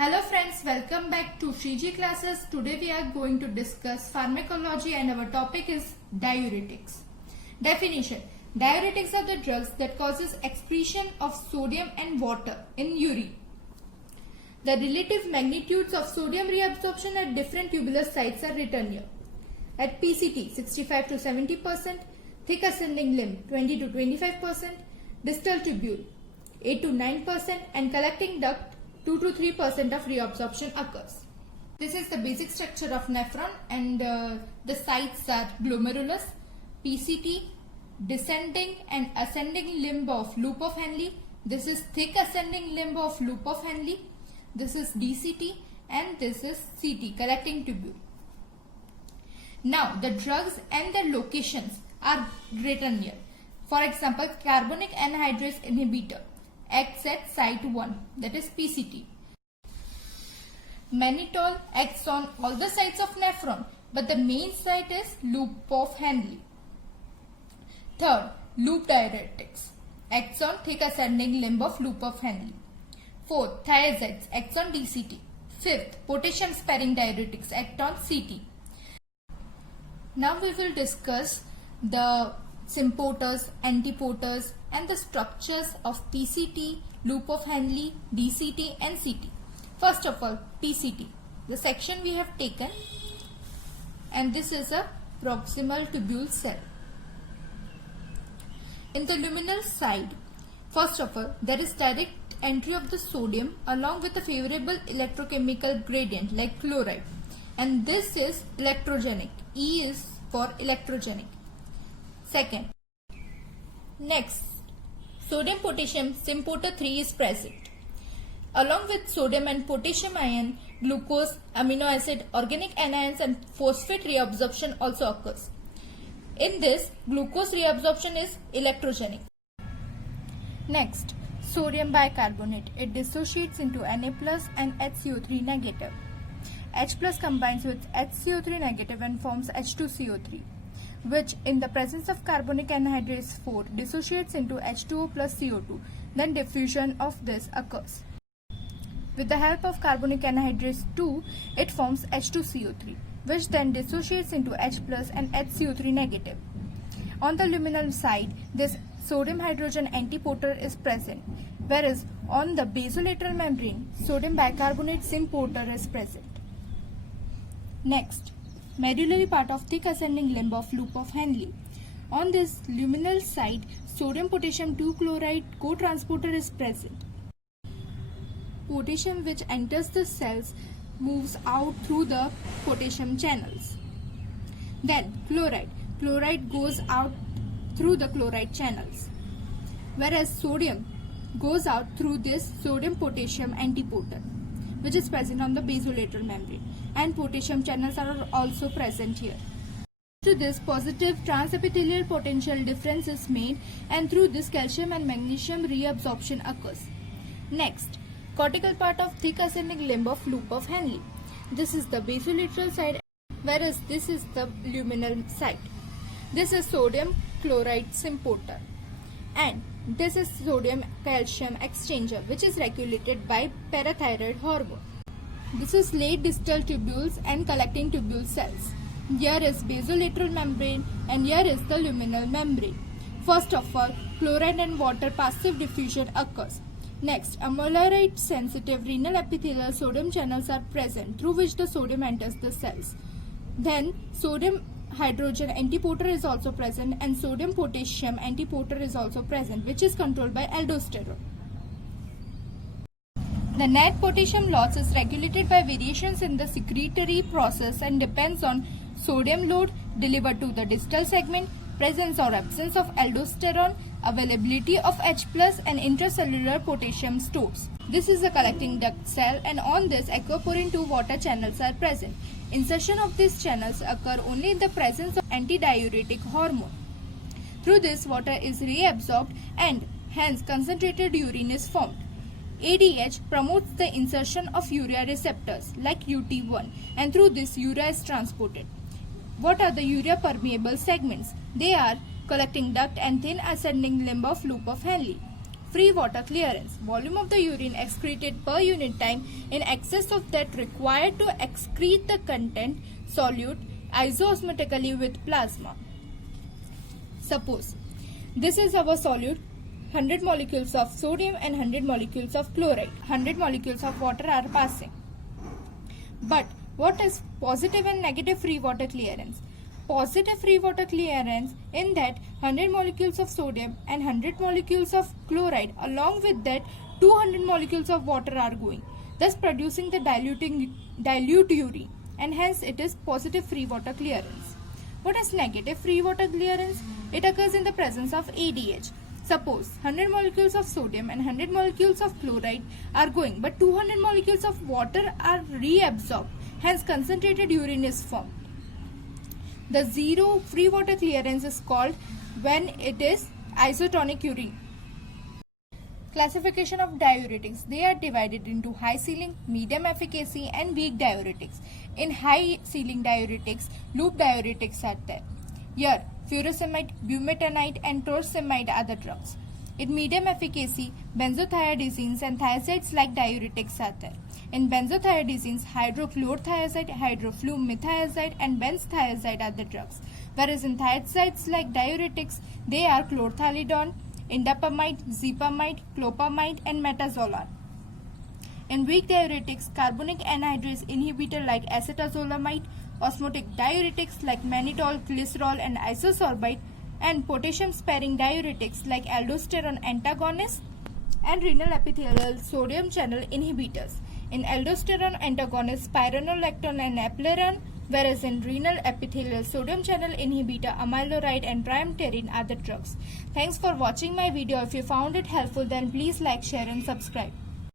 Hello friends, welcome back to Shriji classes. Today we are going to discuss pharmacology and our topic is diuretics. Definition: diuretics are the drugs that causes excretion of sodium and water in urine. The relative magnitudes of sodium reabsorption at different tubular sites are written here. At PCT 65 to 70%, thick ascending limb 20 to 25%, distal tubule 8 to 9% and collecting duct 2 to 3% of reabsorption occurs. This is the basic structure of nephron and the sites are glomerulus, PCT, descending and ascending limb of loop of Henle. This is thick ascending limb of loop of Henle. This is DCT and this is CT, collecting tubule. Now the drugs and their locations are written here. For example, carbonic anhydrase inhibitor acts at site 1, that is PCT. Mannitol acts on all the sites of nephron, but the main site is loop of Henle. Third, loop diuretics acts on thick ascending limb of loop of Henle. Fourth, thiazides acts on DCT. Fifth, potassium sparing diuretics act on CT. Now we will discuss the symporters, antiporters and the structures of PCT, loop of Henle, DCT and CT. First of all, PCT, the section we have taken, and this is a proximal tubule cell. In the luminal side, first of all, there is direct entry of the sodium along with a favorable electrochemical gradient like chloride, and this is electrogenic. E is for electrogenic. Second, next, sodium potassium symporter 3 is present. Along with sodium and potassium ion, glucose, amino acid, organic anions and phosphate reabsorption also occurs. In this, glucose reabsorption is electrogenic. Next, sodium bicarbonate. It dissociates into Na plus and HCO3 negative. H plus combines with HCO3 negative and forms H2CO3, which in the presence of carbonic anhydrase 4 dissociates into H2O plus CO2. Then diffusion of this occurs. With the help of carbonic anhydrase 2, it forms H2CO3, which then dissociates into H plus and HCO3 negative. On the luminal side, this sodium hydrogen antiporter is present, whereas on the basolateral membrane, sodium bicarbonate symporter is present. Next, medullary part of thick ascending limb of loop of Henle. On this luminal side, sodium potassium 2 chloride co-transporter is present. Potassium which enters the cells moves out through the potassium channels. Then chloride. Chloride goes out through the chloride channels. Whereas sodium goes out through this sodium potassium antiporter, which is present on the basolateral membrane, and potassium channels are also present here. Through this, positive transepithelial potential difference is made, and through this calcium and magnesium reabsorption occurs. Next, cortical part of thick ascending limb of loop of Henle. This is the basolateral side, whereas this is the luminal side. This is sodium chloride symporter, and this is sodium calcium exchanger, which is regulated by parathyroid hormone. This is late distal tubules and collecting tubule cells. Here is basolateral membrane and here is the luminal membrane. First of all, chloride and water passive diffusion occurs. Next, amyloid sensitive renal epithelial sodium channels are present through which the sodium enters the cells. Then sodium hydrogen antiporter is also present and sodium potassium antiporter is also present, which is controlled by aldosterone. The net potassium loss is regulated by variations in the secretory process and depends on sodium load delivered to the distal segment, presence or absence of aldosterone, availability of H plus and intracellular potassium stores. This is a collecting duct cell, and on this aquaporin 2 water channels are present. Insertion of these channels occur only in the presence of antidiuretic hormone. Through this, water is reabsorbed and hence concentrated urine is formed. ADH promotes the insertion of urea receptors like UT1, and through this urea is transported. What are the urea permeable segments? They are collecting duct and thin ascending limb of loop of Henle. free water clearance. Volume of the urine excreted per unit time in excess of that required to excrete the content solute isoosmotically with plasma. Suppose this is our solute, 100 molecules of sodium and 100 molecules of chloride. 100 molecules of water are passing. But what is positive and negative free water clearance? Positive free water clearance in that 100 molecules of sodium and 100 molecules of chloride along with that 200 molecules of water are going, thus producing the dilute urine, and hence it is positive free water clearance. What is negative free water clearance? It occurs in the presence of ADH. Suppose 100 molecules of sodium and 100 molecules of chloride are going, but 200 molecules of water are reabsorbed, hence concentrated urine is formed. The zero free water clearance is called when it is isotonic urine. Classification of diuretics. They are divided into high ceiling, medium efficacy and weak diuretics. In high ceiling diuretics, loop diuretics are there. Here, furosemide, bumetanide and torsemide are the drugs. In medium efficacy, benzothiazidines and thiazides like diuretics are there. In benzothiazidines, hydrochlorothiazide, hydroflumethiazide and benzthiazide are the drugs. Whereas in thiazides like diuretics, they are chlorthalidone, indapamide, zepamide, clopamide and metazoline. In weak diuretics, carbonic anhydrase inhibitor like acetazolamide, osmotic diuretics like mannitol, glycerol and isosorbide, and potassium-sparing diuretics like aldosterone antagonists and renal epithelial sodium channel inhibitors. In aldosterone antagonists, spironolactone and eplerenone, whereas in renal epithelial sodium channel inhibitor, amiloride and triamterene are the drugs. Thanks for watching my video. If you found it helpful, then please like, share and subscribe.